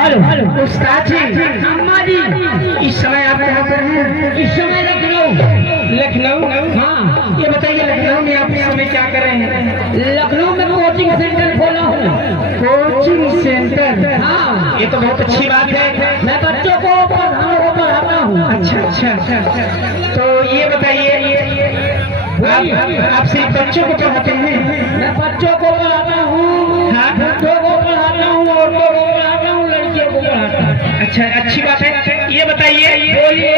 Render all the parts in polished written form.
Hello उस्ताद जी, अम्मा जी, इस समय आप कहाँ पर हैं? इस समय लखनऊ। हाँ, ये बताइए लखनऊ में आप इस समय क्या कर रहे हैं? लखनऊ में कोचिंग सेंटर खोला हूँ। Coaching centre? हाँ, ये तो बहुत अच्छी बात है। मैं बच्चों को पढ़ाता हूँ। अच्छा। तो ये बताइए, आप सिर्फ बच्चों को पढ़ाते हैं? मैं बच्चों को पढ़ाता हूँ, बच्चों को पढ़ाता हूँ, औरतों को पढ़ाता हूँ, लड़कियों को पढ़ाता हूँ। अच्छा, अच्छी बात है। ये बताइए, बोलिए,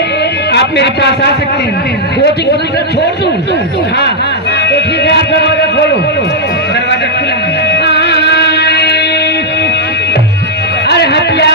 आप मेरे पास आ सकते हैं? कोचिंग छोड़ दूँ? हाँ, तो ठीक है, आप दरवाजा खोलो। दरवाजा खुला है। अरे हटिया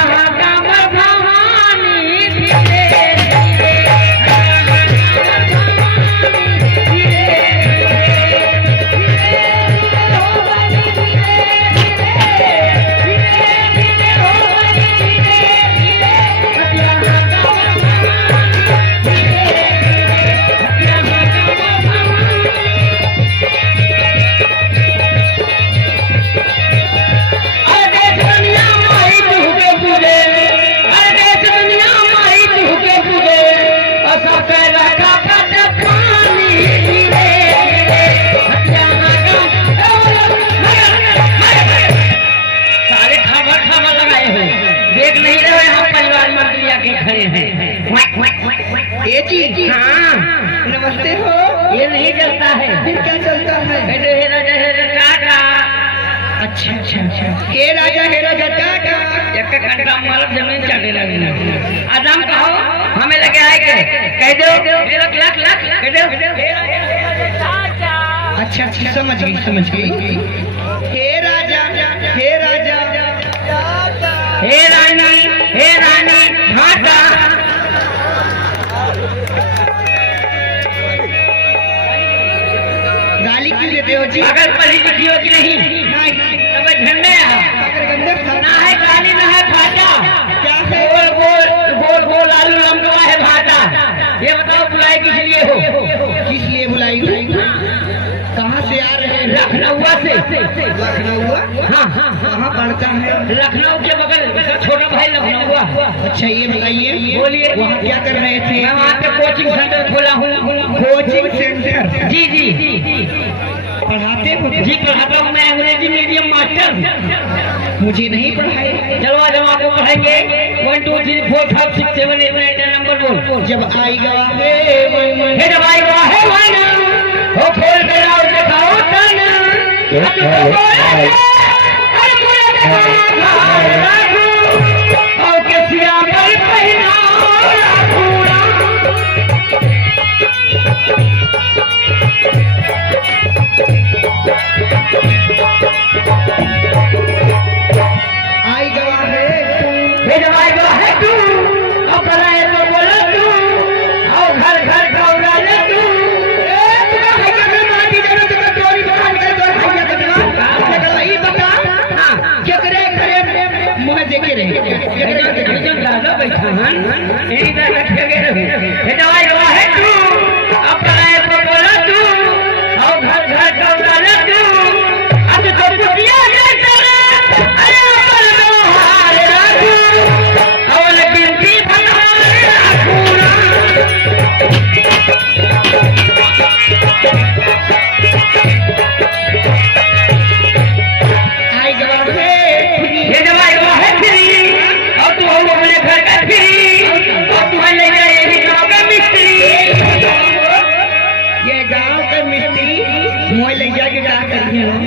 जी। हाँ, नमस्ते हो। ये नहीं चलता है, फिर क्या चलता है? अच्छा। हे राजा टाटा, एक घंटा मालूम जमीन चाटे लगे। आराम कहो, हमें लगे आए के कह दो लाख कह दो। अच्छा, समझ गई। हे राजा, हे रानी घाटा। गाली क्यों देते हो जी? अगर पढ़ी लिखी हो कि नहीं? तब झंडे ना है गाली, ना है भाटा। क्या है? गोल आलू लमकवा है भाटा। ये बताओ, बुलाई किस लिए हो? किस लिए बुलाई? कहाँ से आ रहे हैं? लखनऊ से। लखनऊ? हाँ, कहाँ पड़ता है? लखनऊ के बगल, छोटा भाई लखनऊ। अच्छा, ये बताइए, बोलिए, वहाँ क्या कर रहे थे? मैं वहाँ पे कोचिंग सेंटर खोला हूँ। Coaching centre? जी। पढ़ाते हो? जी, पढ़ाता हूँ मैं, अंग्रेजी मीडियम मास्टर। मुझे नहीं पढ़ाए? चलो आज हम आपको पढ़ाएंगे। 1 2 3 4 5 6 7 8 9 10 नंबर बोल। जब आएगा जब आएगा है वो खोल कर आओ, दिखाओ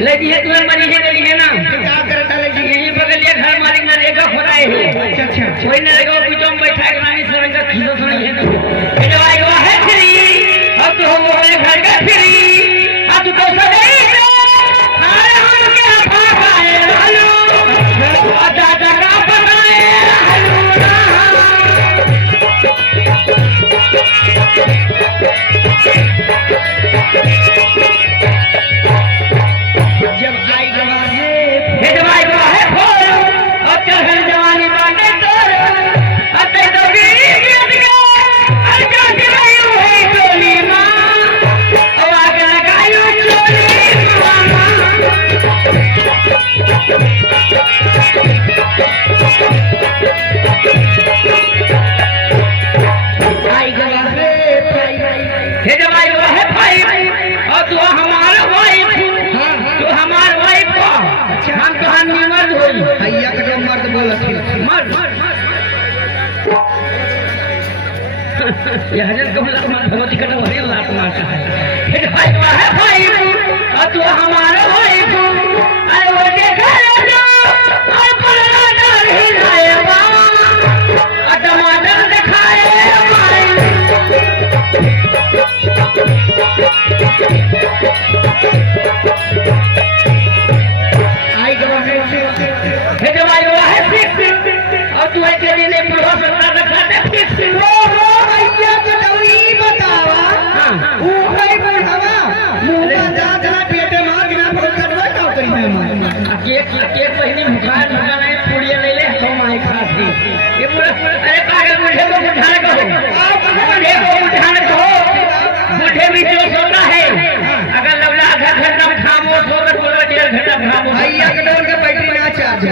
लगी है तुम्हें मरीज है ना? क्या करता लगी? यही बगल ये घर मालिक ना रेखा खोराए है। अच्छा, कोई ना रहेगा, कुछ हम बैठा है रानी से का खींचो सुनी है। ये दवाई हुआ है फ्री, अब तो हम अपने घर का फ्री। अब तो सदाई अरे हम क्या भागाए हेलो दादा का बनाए जब आई दवाई है फोड़ और चढ़ जवानी बांटे तोड़ अते तो भाई गया हे जवाई वो है भाई और तू हमारा वाइफ तू हमार वाइफ को हम तो हम मर्द होई भैया का मर्द बोलत मर्द ये हजरत कमला भगवती का नाम है लात मारता है हे भाई वो है भाई और तू हमारा वाइफ अरे वो देखा जो और पलना नहीं लाएगा और टमाटर दिखाए आई हे जवाई वो है फिक्स और तू ऐसे लिए बुढ़ा सत्ता रखा है फिक्स भैया के डौरी बतावा ऊ है बुढ़ावा मुंह में जा जरा पेटे मार बिना फोन करवा का करी है केक केक पहिनी भुखार भुखार नहीं पूड़ियां ले ले तो माई खास दी ये पूरा अरे पागल मुझे को उठाने को मुझे को उठाने को मुझे भी जो सोना है अगर लवला आधा घंटा खामोश होकर बोलो 1.5 घंटा खामोश भैया के डोर के बैटरी ना चार्ज